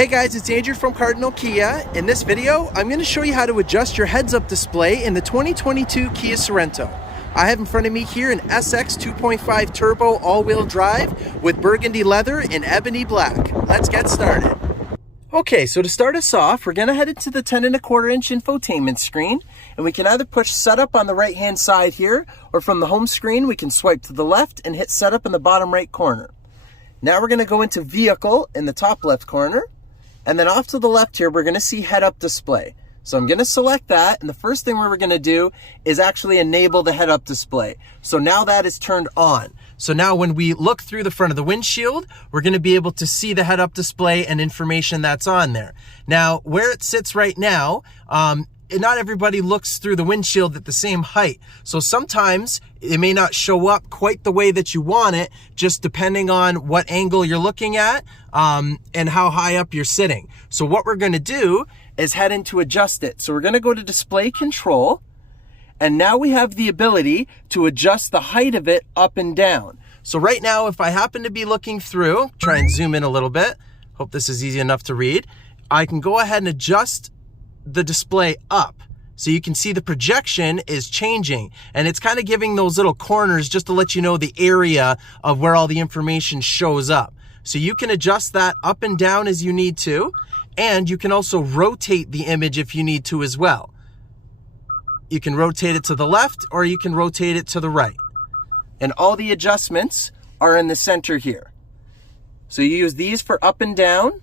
Hey guys, it's Andrew from Cardinal Kia. In this video, I'm going to show you how to adjust your heads-up display in the 2022 Kia Sorento. I have in front of me here an SX 2.5 turbo all-wheel drive with burgundy leather and ebony black. Let's get started. Okay, so to start us off, we're going to head into the 10.25 inch infotainment screen, and we can either push setup on the right hand side here, or from the home screen we can swipe to the left and hit setup in the bottom right corner. Now we're going to go into vehicle in the top left corner. And then off to the left here, we're going to see head-up display. So I'm going to select that, and the first thing we're going to do is actually enable the head-up display. So now that is turned on. So now when we look through the front of the windshield, we're going to be able to see the head-up display and information that's on there. Now, where it sits right now, not everybody looks through the windshield at the same height. So sometimes it may not show up quite the way that you want it, just depending on what angle you're looking at and how high up you're sitting. So what we're going to do is head into adjust it. So we're going to go to display control, and now we have the ability to adjust the height of it up and down. So right now, if I happen to be looking through, try and zoom in a little bit. Hope this is easy enough to read. I can go ahead and adjust the display up, so you can see the projection is changing, and it's kind of giving those little corners just to let you know the area of where all the information shows up. So you can adjust that up and down as you need to, and you can also rotate the image if you need to as well. You can rotate it to the left or you can rotate it to the right, and all the adjustments are in the center here. So you use these for up and down,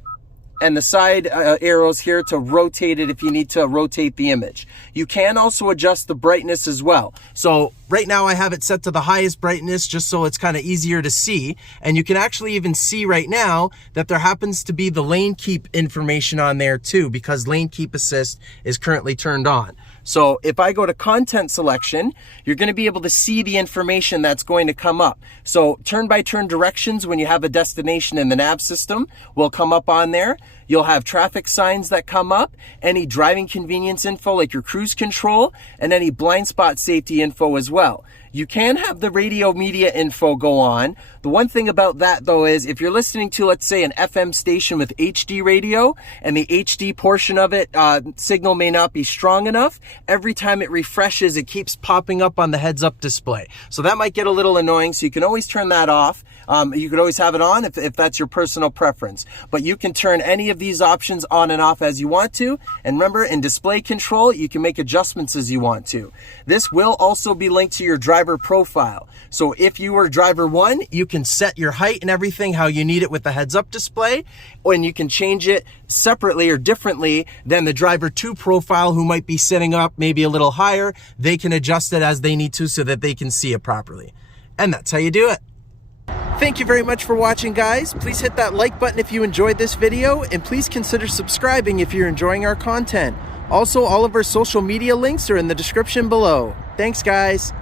and the side arrows here to rotate it if you need to rotate the image. You can also adjust the brightness as well. So right now I have it set to the highest brightness just so it's kind of easier to see. And you can actually even see right now that there happens to be the lane keep information on there too, because lane keep assist is currently turned on. So if I go to content selection, you're going to be able to see the information that's going to come up. So turn-by-turn directions when you have a destination in the nav system will come up on there. You'll have traffic signs that come up, any driving convenience info like your cruise control, and any blind spot safety info as well. You can have the radio media info go on. The one thing about that though is if you're listening to, let's say, an FM station with HD radio and the HD portion of it signal may not be strong enough, every time it refreshes, it keeps popping up on the heads-up display. So that might get a little annoying, so you can always turn that off. You could always have it on if that's your personal preference. But you can turn any of these options on and off as you want to. And remember, in display control, you can make adjustments as you want to. This will also be linked to your driver profile. So if you were driver 1, you can set your height and everything how you need it with the heads-up display, and you can change it separately or differently than the driver 2 profile who might be sitting up maybe a little higher. They can adjust it as they need to so that they can see it properly. And that's how you do it. Thank you very much for watching, guys. Please hit that like button if you enjoyed this video, and please consider subscribing if you're enjoying our content. Also, all of our social media links are in the description below. Thanks, guys.